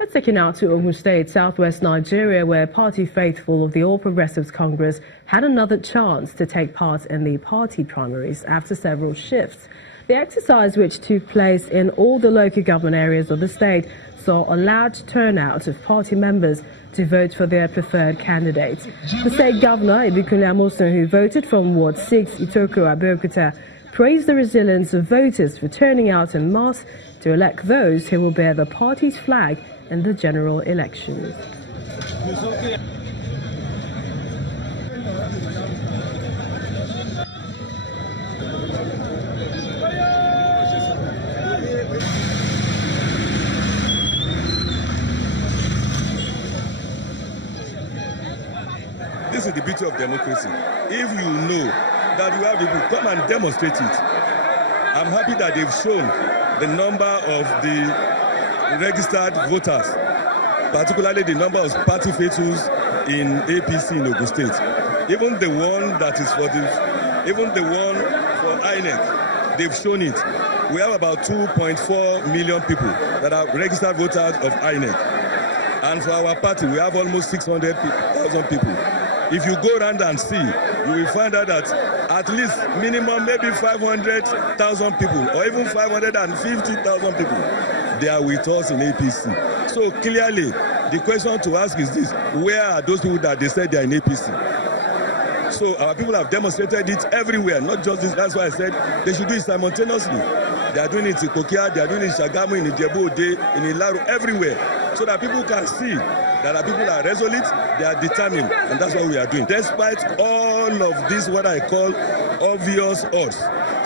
Let's take it now to Ogun State, southwest Nigeria, where party faithful of the All Progressives Congress had another chance to take part in the party primaries after several shifts. The exercise, which took place in all the local government areas of the state, saw a large turnout of party members to vote for their preferred candidates. The state governor, Ibikunle Amosun, who voted from Ward 6, Itoko, Abeokuta, praised the resilience of voters for turning out en masse to elect those who will bear the party's flag in the general elections. This is the beauty of democracy. If you know that you have people, come and demonstrate it. I'm happy that they've shown the number of the registered voters, particularly the number of party faithfuls in APC in Ogun State. Even the one that is for INEC, they've shown it. We have about 2.4 million people that are registered voters of INEC. And for our party, we have almost 600,000 people. If you go around and see, you will find out that at least minimum maybe 500,000 people or even 550,000 people, they are with us in APC. So clearly, the question to ask is this: where are those people that they said they are in APC? So our people have demonstrated it everywhere, not just this. That's why I said they should do it simultaneously. They are doing it in Kokia, they are doing it in Shagamu, in Ijebu-Ode, in Ilaro, everywhere, so that people can see that our people are resolute, they are determined, and that's what we are doing. Despite all of this, what I call obvious odds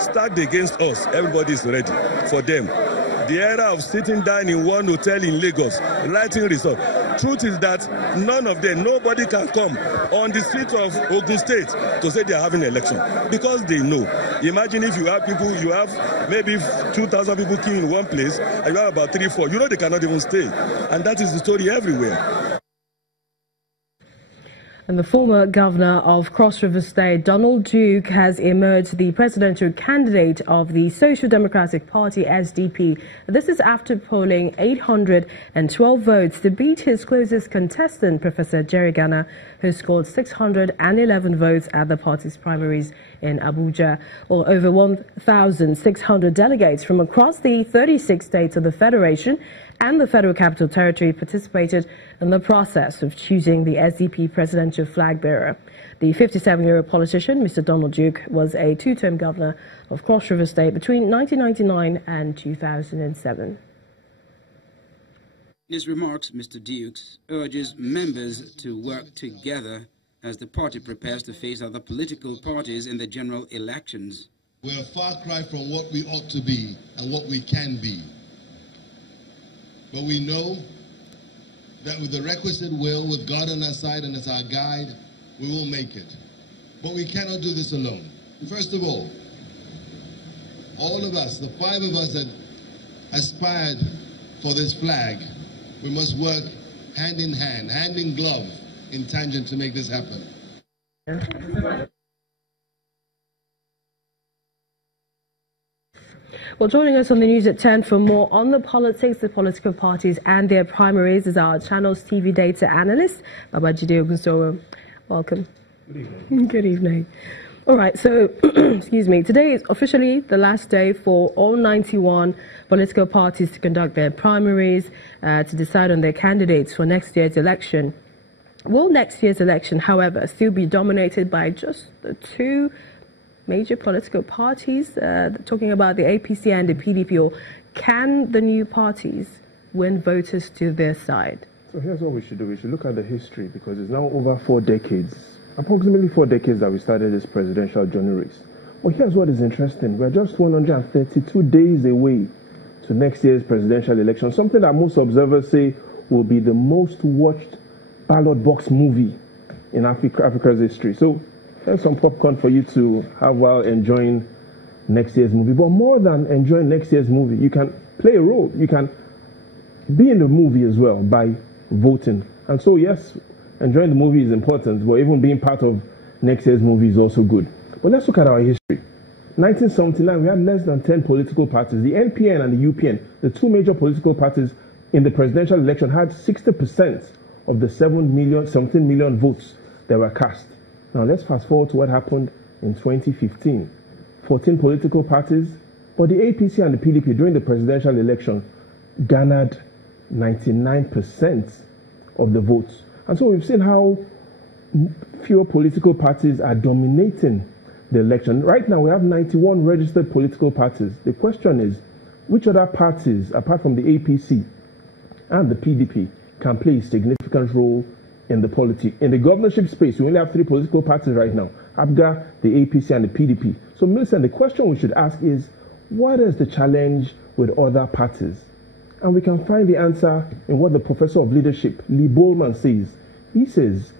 stacked against us, everybody is ready for them. The era of sitting down in one hotel in Lagos, writing results. Truth is that none of them, nobody can come on the street of Ogun State to say they are having an election, because they know. Imagine if you have people, you have maybe 2,000 people queuing in one place, and you have about 3-4. You know they cannot even stay. And that is the story everywhere. And the former governor of Cross River State, Donald Duke, has emerged the presidential candidate of the Social Democratic Party, SDP. This is after polling 812 votes to beat his closest contestant, Professor Jerry Gana, who scored 611 votes at the party's primaries in Abuja. Well, over 1,600 delegates from across the 36 states of the Federation and the Federal Capital Territory participated in the process of choosing the SDP presidential flag bearer. The 57-year-old politician, Mr. Donald Duke, was a two-term governor of Cross River State between 1999 and 2007. In his remarks, Mr. Duke urges members to work together as the party prepares to face other political parties in the general elections. We're a far cry from what we ought to be and what we can be. But we know that with the requisite will, with God on our side and as our guide, we will make it. But we cannot do this alone. First of all of us, the 5 of us that aspired for this flag, we must work hand in hand, hand in glove, in tangent to make this happen. Well, joining us on the news at 10 for more on the politics, the political parties and their primaries is our Channels TV data analyst, Babajide Ogunsoro. Welcome. Good evening. Good evening. All right, so, excuse me, today is officially the last day for all 91 political parties to conduct their primaries to decide on their candidates for next year's election. Will next year's election, however, still be dominated by just the two major political parties, talking about the APC and the PDP, or can the new parties win voters to their side? So here's what we should do. We should look at the history, because it's now over 4 decades, approximately 4 decades that we started this presidential journey race. But here's what is interesting. We're just 132 days away to next year's presidential election, something that most observers say will be the most watched ballot box movie in Africa's history. So here's some popcorn for you to have while enjoying next year's movie. But more than enjoying next year's movie, you can play a role. You can be in the movie as well by voting. And so, yes, enjoying the movie is important, but even being part of next year's movie is also good. But let's look at our history. 1979, we had less than 10 political parties. The NPN and the UPN, the two major political parties in the presidential election had 60% of the 17 million votes that were cast. Now let's fast forward to what happened in 2015. 14 political parties, but the APC and the PDP during the presidential election garnered 99% of the votes. And so we've seen how fewer political parties are dominating the election. Right now we have 91 registered political parties. The question is, which other parties, apart from the APC and the PDP, can play a significant role in the governorship space? We only have 3 political parties right now: ABGA, the APC, and the PDP. So, Millicent, the question we should ask is, what is the challenge with other parties? And we can find the answer in what the professor of leadership, Lee Bowman, says. He says,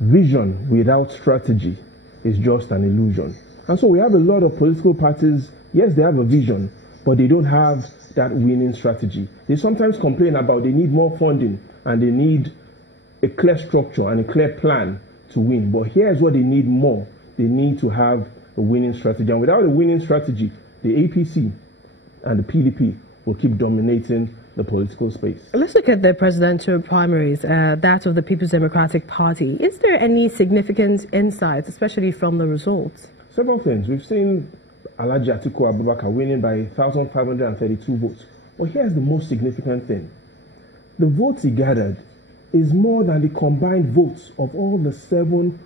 vision without strategy is just an illusion. And so we have a lot of political parties. Yes, they have a vision, but they don't have that winning strategy. They sometimes complain about they need more funding and they need a clear structure and a clear plan to win. But here's what they need more. They need to have a winning strategy. And without a winning strategy, the APC and the PDP will keep dominating the political space. Let's look at the presidential primaries, that of the People's Democratic Party. Is there any significant insights, especially from the results? Several things. We've seen Alhaji Atiku Abubakar winning by 1,532 votes. But here's the most significant thing. The votes he gathered is more than the combined votes of all the 7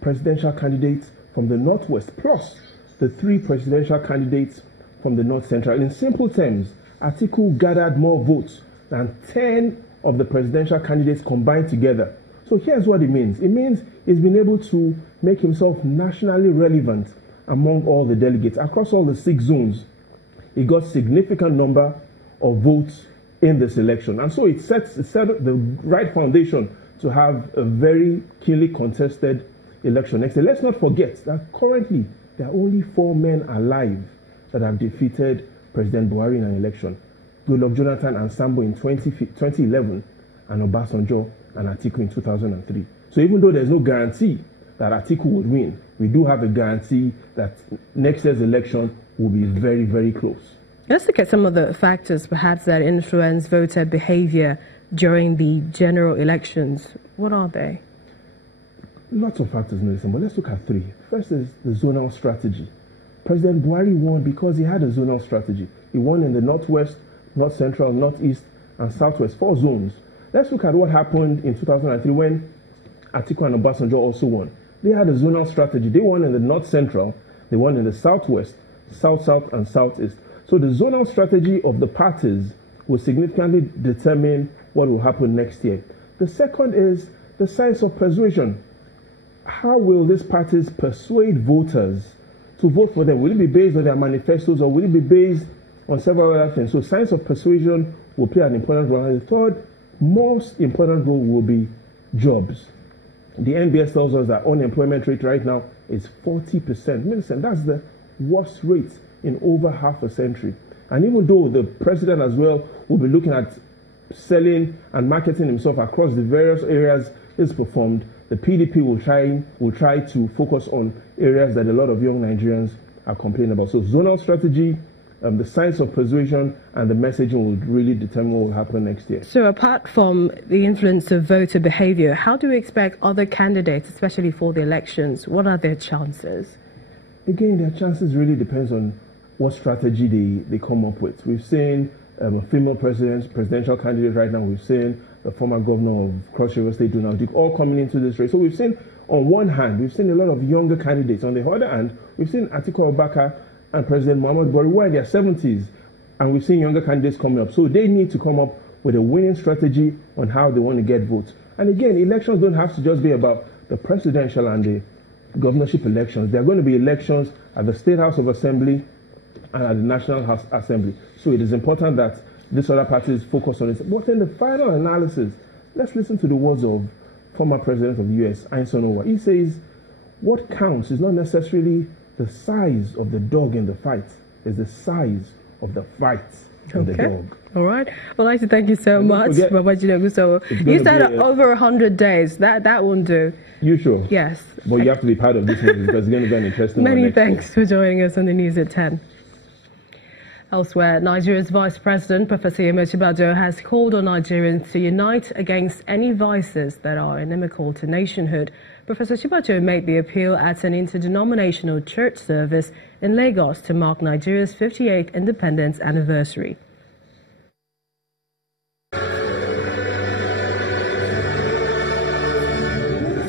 presidential candidates from the Northwest, plus the 3 presidential candidates from the North Central. In simple terms, Atiku gathered more votes than 10 of the presidential candidates combined together. So here's what it means. It means he's been able to make himself nationally relevant among all the delegates. Across all the 6 zones, he got significant number of votes in this election. And so it set the right foundation to have a very keenly contested election next year. Let's not forget that currently there are only 4 men alive that have defeated President Buhari in an election. Goodluck Jonathan and Sambo in 2011, and Obasanjo and Atiku in 2003. So even though there's no guarantee that Atiku would win, we do have a guarantee that next year's election will be very, very close. Let's look at some of the factors perhaps that influence voter behavior during the general elections. What are they? Lots of factors, Melissa, but let's look at 3. First is the zonal strategy. President Buhari won because he had a zonal strategy. He won in the Northwest, North Central, Northeast, and Southwest, 4 zones. Let's look at what happened in 2003 when Atiku and Obasanjo also won. They had a zonal strategy. They won in the North Central, they won in the Southwest, South, and Southeast. So the zonal strategy of the parties will significantly determine what will happen next year. The second is the science of persuasion. How will these parties persuade voters to vote for them? Will it be based on their manifestos or will it be based on several other things? So science of persuasion will play an important role. And the third most important role will be jobs. The NBS tells us that unemployment rate right now is 40%. Listen, that's the worst rate in over half a century. And even though the president as well will be looking at selling and marketing himself across the various areas he's performed, the PDP will try to focus on areas that a lot of young Nigerians are complaining about. So zonal strategy, the science of persuasion, and the messaging will really determine what will happen next year. So apart from the influence of voter behavior, how do we expect other candidates, especially for the elections, what are their chances? Again, their chances really depends on what strategy they come up with. We've seen a female presidential candidate right now. We've seen the former governor of Cross River State, Donald Duke, all coming into this race. So we've seen, on one hand, we've seen a lot of younger candidates. On the other hand, we've seen Atiku Abubakar and President Muhammadu Buhari, who are in their 70s, and we've seen younger candidates coming up. So they need to come up with a winning strategy on how they want to get votes. And again, elections don't have to just be about the presidential and the governorship elections. There are going to be elections at the State House of Assembly and at the National House Assembly. So it is important that these other parties focus on it. But in the final analysis, let's listen to the words of former President of the U.S., Einstein Owa. He says, what counts is not necessarily the size of the dog in the fight, it's the size of the fight in the dog. All right. Well, I'd like to thank you so much, Babajide Ogunsowo. You said over 100 days. That won't do. You sure? Yes. But you have to be part of this meeting because it's going to be an interesting one. Many thanks for joining us on the news at 10. Elsewhere, Nigeria's Vice President, Professor Yemi Osinbajo, has called on Nigerians to unite against any vices that are inimical to nationhood. Professor Osinbajo made the appeal at an interdenominational church service in Lagos to mark Nigeria's 58th independence anniversary.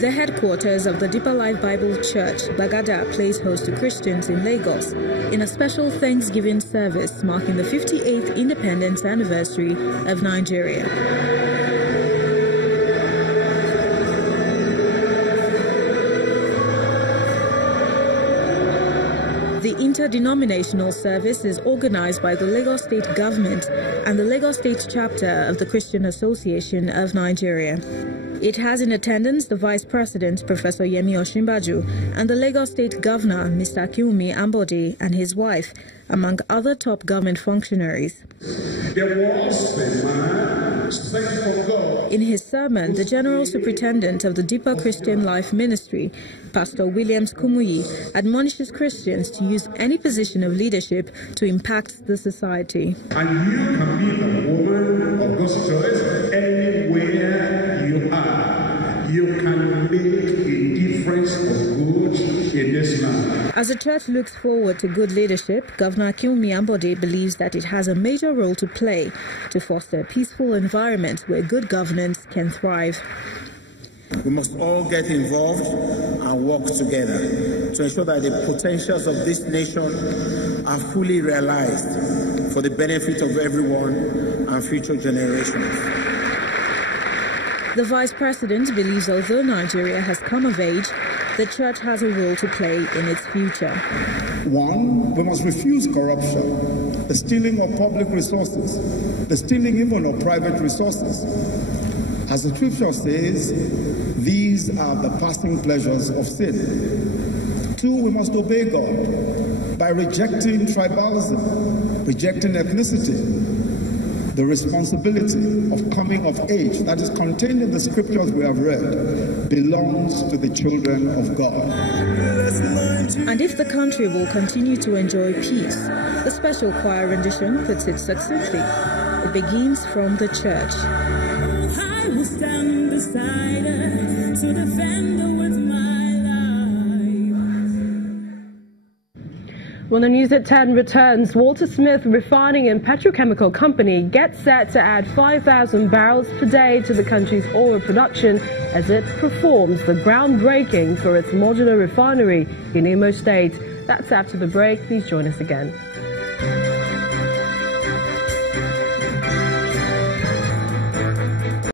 The headquarters of the Deeper Life Bible Church, Bagada, plays host to Christians in Lagos in a special Thanksgiving service marking the 58th independence anniversary of Nigeria. The interdenominational service is organized by the Lagos State Government and the Lagos State chapter of the Christian Association of Nigeria. It has in attendance the Vice President, Professor Yemi Osinbajo, and the Lagos State Governor, Mr. Akinwumi Ambode, and his wife, among other top government functionaries. In his sermon, the General Superintendent of the Deeper Christian Life Ministry, Pastor Williams Kumuyi, admonishes Christians to use any position of leadership to impact the society. And you can be a woman of God's choice anywhere you are. You can make a difference of good in this land. As the church looks forward to good leadership, Governor Akinwumi Ambode believes that it has a major role to play to foster a peaceful environment where good governance can thrive. We must all get involved and work together to ensure that the potentials of this nation are fully realized for the benefit of everyone and future generations. The Vice President believes although Nigeria has come of age, the church has a role to play in its future. One, we must refuse corruption, the stealing of public resources, the stealing even of private resources. As the scripture says, these are the passing pleasures of sin. Two, we must obey God by rejecting tribalism, rejecting ethnicity. The responsibility of coming of age that is contained in the scriptures we have read belongs to the children of God. And if the country will continue to enjoy peace, the special choir rendition puts it succinctly. It begins from the church. I will stand beside her to defend her with my life. When the news at 10 returns, Walter Smith Refining and Petrochemical Company gets set to add 5,000 barrels per day to the country's oil production as it performs the groundbreaking for its modular refinery in Imo State. That's after the break. Please join us again.